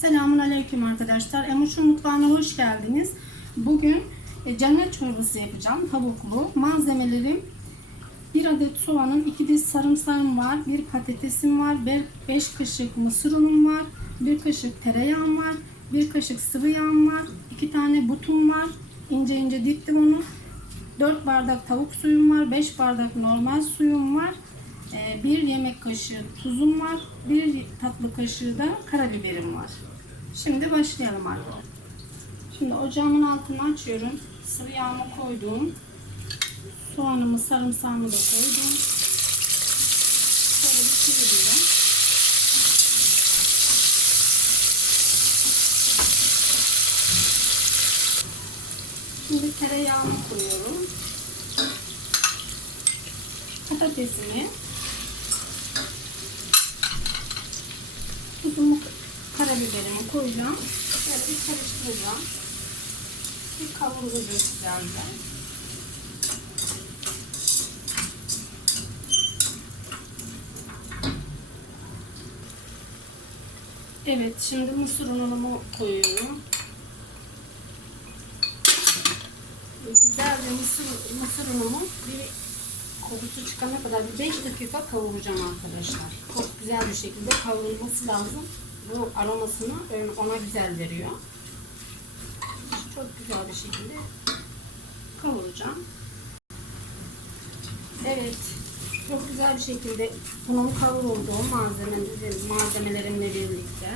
Selamun Aleyküm arkadaşlar. Emoş'un mutfağına hoş geldiniz. Bugün e, cennet çorbası yapacağım. Tavuklu. Malzemelerim 1 adet soğanın, 2 diş sarımsağım var, 1 patatesim var, 5 kaşık mısır unum var, 1 kaşık tereyağım var, 1 kaşık sıvı yağım var, 2 tane butum var. İnce ince diktim onu. 4 bardak tavuk suyum var, 5 bardak normal suyum var. 1 yemek kaşığı tuzum var, 1 tatlı kaşığı da karabiberim var. Şimdi başlayalım arkadaşlar. Şimdi ocağımın altını açıyorum. Sıvı yağımı koydum. Soğanımı, sarımsağımı da koydum. Şöyle bir. Şimdi tereyağımı koyuyorum. Patatesimi karabiberimi koyacağım. Şöyle bir karıştıracağım. Bir kavuracağız güzelce. Evet, şimdi mısır unumu koyuyorum. Güzelce mısır, mısır unumu bir kokusu çıkana kadar bir 5 dakika kavuracağım arkadaşlar. Çok güzel bir şekilde kavrulması lazım. Bu aromasını ona güzel veriyor. Çok güzel bir şekilde kavuracağım. Evet. Çok güzel bir şekilde bunun kavrulduğu malzemelerim, malzemelerimle birlikte.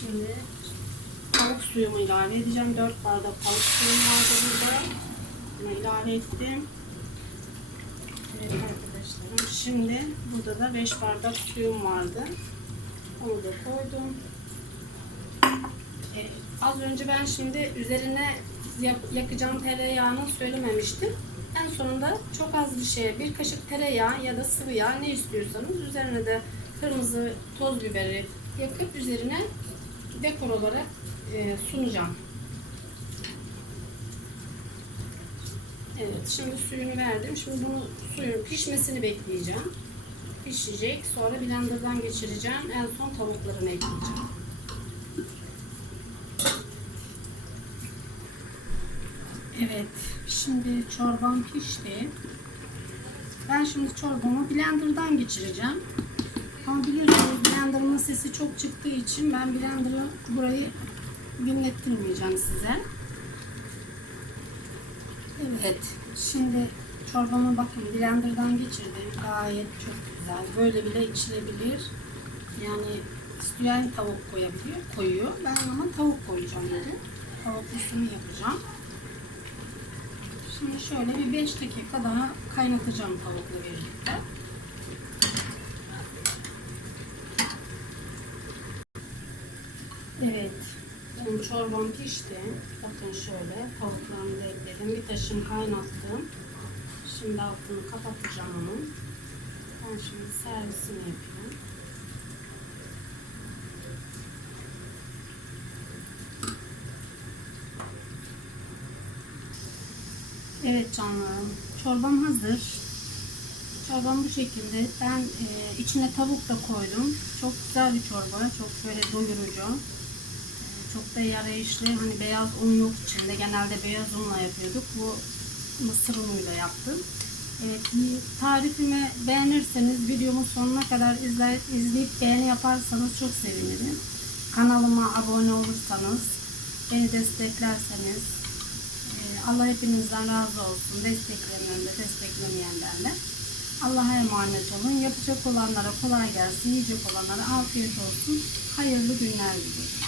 Şimdi tavuk suyumu ilave edeceğim. 4 bardak tavuk suyum vardı burada. Bunu ilave ettim. Evet arkadaşlarım. Şimdi burada da 5 bardak suyum vardı. Onu da koydum. Ee, az önce ben şimdi üzerine yakacağım tereyağını söylememiştim. En sonunda çok az bir şeye bir kaşık tereyağı ya da sıvı yağ ne istiyorsanız üzerine de kırmızı toz biberi yakıp üzerine dekor olarak e, sunacağım. Evet şimdi suyunu verdim. Şimdi bunu suyun pişmesini bekleyeceğim. Pişecek. Sonra blenderdan geçireceğim. En son tavuklarını ekleyeceğim. Evet. Şimdi çorbam pişti. Ben şimdi çorbamı blenderdan geçireceğim. Ama biliyorsunuz blenderımın sesi çok çıktığı için ben blenderı burayı dinlettirmeyeceğim size. Evet. Şimdi çorbamı bakın blenderdan geçirdim. Gayet çok güzel. Böyle bile içilebilir. Yani isteyen tavuk koyabiliyor, koyuyor. Ben ama tavuk koyacağım dedi. Tavuklusunu yapacağım. Şimdi şöyle bir 5 dakika daha kaynatacağım tavukla birlikte. Evet. Benim çorbam pişti. Bakın şöyle tavuklarımı da ekledim. Bir taşım kaynattım. Şimdi altını kapatacağım onun. Ben şimdi servisini yapıyorum. Evet canlarım. Çorbam hazır. Çorbam bu şekilde. Ben e, içine tavuk da koydum. Çok güzel bir çorba. Çok böyle doyurucu. E, çok da yarayışlı. Hani beyaz un yok içinde. Genelde beyaz unla yapıyorduk. Bu mısır unuyla yaptım. Evet, tarifimi beğenirseniz videomun sonuna kadar izler, izleyip beğeni yaparsanız çok sevinirim. Kanalıma abone olursanız, beni desteklerseniz e, Allah hepinizden razı olsun. Destekleyen de desteklemeyenden de. Allah'a emanet olun. Yapacak olanlara kolay gelsin. Yiyecek olanlara afiyet olsun. Hayırlı günler diliyorum.